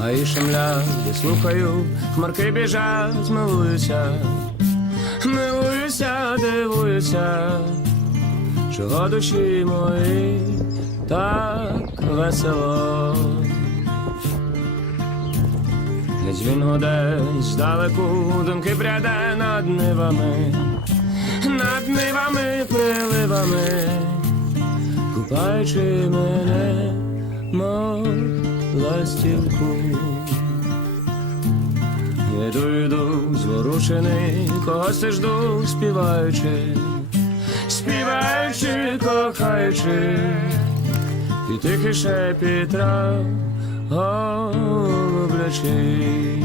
гаї шумлять, я слухаю, хмарки біжать, милуюся, дивуюся, чого душі мої так весело. Дзвін гуде здалеку, думки бряде над нивами, приливами, купаючи мене, мов ластівку. Йду, зворушений, когось жду, співаючи, кохаючи, і тихий шепіт трав голублячий.